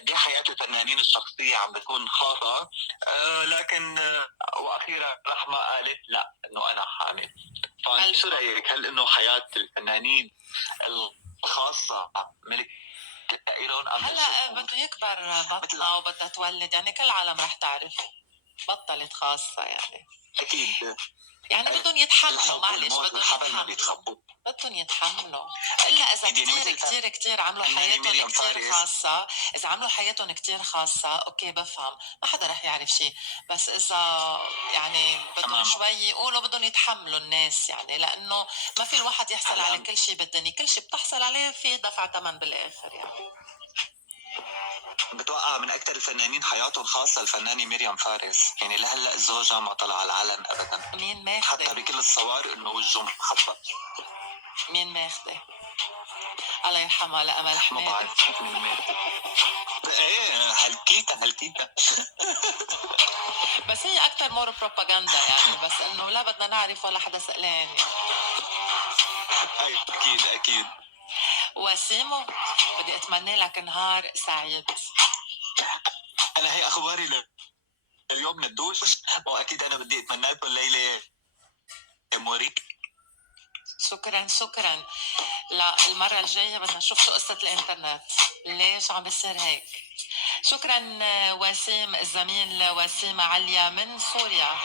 قد ايه حياه الفنانين الشخصيه عم بتكون خاصه. لكن واخيرا رحمه قالت لا انه انا حامل. فانت شو رايك؟ هل انه حياه الفنانين الخاصه ملك لهم ام هلا بده يكبر بطنه وبدها تولد، يعني كل العالم رح تعرف بطلت خاصة يعني. اكيد يعني بدهم يتحملوا، الحب معلش والموت بدهم والحبل ما يتحملوا، بيتخبوا. بدهم يتحملوا. الا اذا أكيد، يعني كتير مثل كتير كتير عملوا فنانة حياتهم مريم كتير فارس. خاصة. اذا عملوا حياتهم كتير خاصة اوكي بفهم، ما حدا رح يعرف شيء. بس اذا يعني بدهم تمام. شوي يقولوا بدهم يتحملوا الناس، يعني لانه ما في الواحد يحصل على هلا كل شيء بالدنيا، كل شيء بتحصل عليه في دفع ثمن بالاخر يعني. بتوقع من اكثر الفنانين حياتهم خاصه الفنانه مريم فارس، يعني لهلا زوجها ما طلع على العلن ابدا. مين ماخذة؟ حتى بكل الصور انه وجهه مخبى. مين ماخذة؟ الله يرحمها لأمل ما حميد. بعرف مين مين. ايه هلكيتا بس هي اكثر مور بروباغندا يعني، بس انه لا بدنا نعرف ولا حدا سألان يعني. اكيد اكيد. وسيمو، بدي اتمنى لك نهار سعيد. انا هي اخباري اليوم من الدوش واكيد انا بدي اتمنى لكم ليله موريك. شكرا شكرا. لا المرة الجاية بدنا نشوف شو قصة الانترنت، ليش عم بيصير هيك. شكرا وسيم، الزميل وسيم عليا من سوريا.